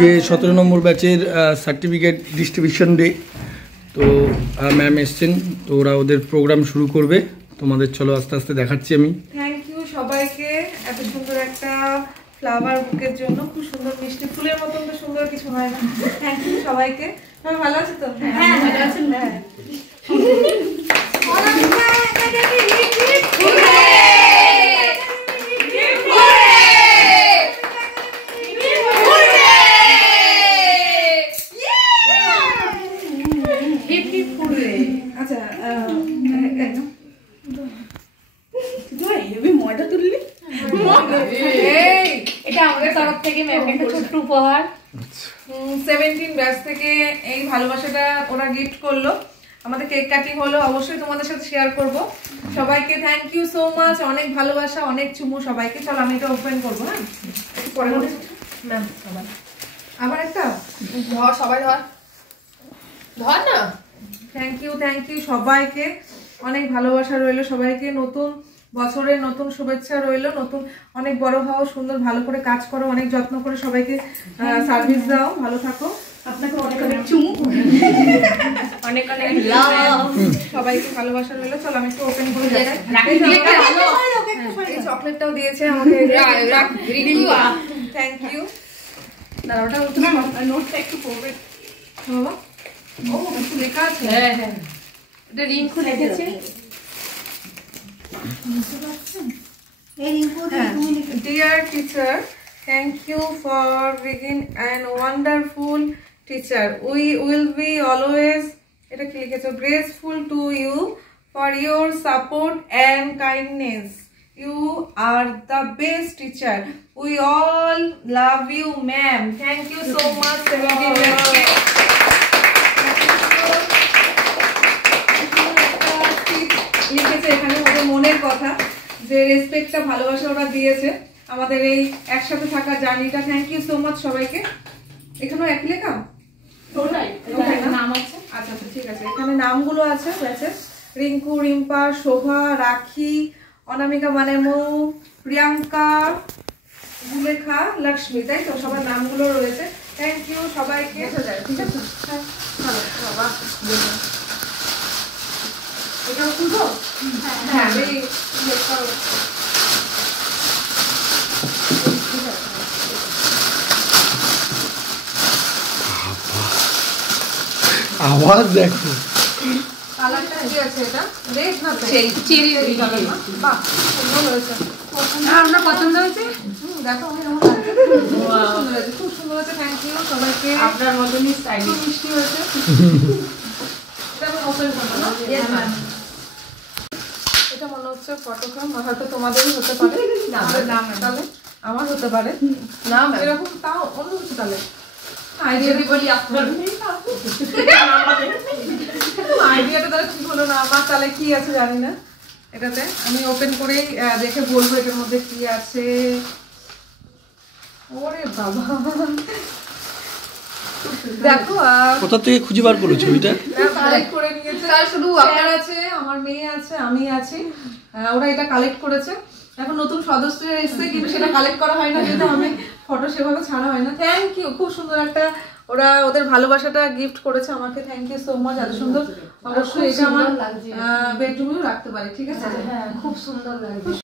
যে 17 নম্বর ব্যাচের certificate distribution day. তো ম্যাম এসছেন, তো ওরা ওদের প্রোগ্রাম শুরু করবে। তোমাদের চলো আস্তে আস্তে দেখাচ্ছি আমি। থ্যাংক ইউ সবাইকে এত সুন্দর একটা ফ্লাওয়ার বুকের জন্য। খুব সুন্দর মিষ্টি ফুলের মতন তো সুন্দর কিছু হয় না। থ্যাংক ইউ সবাইকে। সবাই ভালো আছে তো? হ্যাঁ ভালো আছেন। হ্যাঁ ময়দা তুললি এটা আমাদের তরফ থেকে ম্যামকে একটা ছোট্ট উপহার। 17 ব্যাচ থেকে এই ভালোবাসাটা ওরা গিফট করলো। আমাদের কেক কাটিং হলো, অবশ্যই তোমাদের সাথে শেয়ার করব। সবাইকে থ্যাংক ইউ সো মাচ, অনেক ভালোবাসা, অনেক চুমু সবাইকে। চলো আমি এটা ওপেন করবো। হ্যাঁ পরে ম্যাম সবাই আবার একটা ধর, সবাই ধর ধর না। থ্যাংক ইউ সবাইকে, অনেক ভালোবাসা রইলো সবাইকে। নতুন বছরের নতুন শুভেচ্ছা রইলো। নতুন অনেক বড় হও, সুন্দর ভালো করে কাজ করো, অনেক যত্ন করে সবাইকে সার্ভিস দাও, ভালো থাকো। আপনাকে অনেক অনেক চুমু, অনেক অনেক লাভ, সবাইকে ভালোবাসা রইলো। চলো আমি একটু ওপেন করে দেখাই। এই চকলেটটাও দিয়েছে আমাকে। Thank you. দাঁড়া, ওটা নোটটা একটু পড়বে বাবা। ও একটু লেখা আছে। হ্যাঁ হ্যাঁ, এটা রিঙ্কু লিখেছে। Dear teacher, thank you for being an wonderful teacher. We will be always grateful to you for your support and kindness. You are the best teacher. We all love you, ma'am. Thank you so much. 17 লিখেছে এখানে ওদের মনের কথা, যে রেসপেক্টটা ভালোবাসা ওরা দিয়েছে আমাদের এই একসাথে থাকা জার্নিটা। থ্যাংক ইউ সো মাচ সবাইকে। এখানেও একই লেখা নাম আছে? আচ্ছা আচ্ছা ঠিক আছে, এখানে নামগুলো আছে ব্যাচের। রিঙ্কু, রিম্পা, শোভা, রাখি, অনামিকা মানে মৌ, প্রিয়াঙ্কা, সুলেখা, লক্ষ্মী, তাই তো? সবার নামগুলো রয়েছে। থ্যাংক ইউ সবাইকে। ঠিক আছে, বাবা এটাও খুলবো। হ্যাঁ আওয়াজ দেখো, কালারটা কি আছে? এটা রেড না চেরি কালার না? বাহ সুন্দর হয়েছে। আপনার পছন্দ হয়েছে? দেখো আমি কেমন লাগছে। খুব সুন্দর হয়েছে। থ্যাংক ইউ সবাইকে। আপনার মতনই স্টাইলিশ, খুব মিষ্টি হয়েছে। এটা আমি ওপেন করবো না? এটা মনে হচ্ছে ফটোগ্রাফ, হয়তো তোমাদেরই হতে পারে। তাহলে আমার হতে পারে না এরকম, তাও অন্য কিছু। তাহলে আইডিয়াটা বলি, আপনার আইডিয়াটা তাহলে ঠিক হলো না আমার। তাহলে কি আছে জানি না। এটাতে আমি ওপেন করেই দেখে বলবো এটার মধ্যে কি আছে। ওরে বাবা, দেখো কোথা থেকে খুঁজে বার করেছো এটা? কালেক্ট করে নিয়েছে। শুধু আপনার আছে, আমার মেয়ে আছে, আমি আছি। ওরা এটা কালেক্ট করেছে। এখন নতুন সদস্য এসেছে কিন্তু সেটা কালেক্ট করা হয় না, যেহেতু আমি ফটো সেভাবে ছাড়া হয় না। থ্যাংক ইউ, খুব সুন্দর একটা ওরা ওদের ভালোবাসাটা গিফট করেছে আমাকে। থ্যাংক ইউ সো মাচ, এত সুন্দর। অবশ্যই এটা আমার বেডরুমেও রাখতে পারি। ঠিক আছে, হ্যাঁ খুব সুন্দর লাগছে।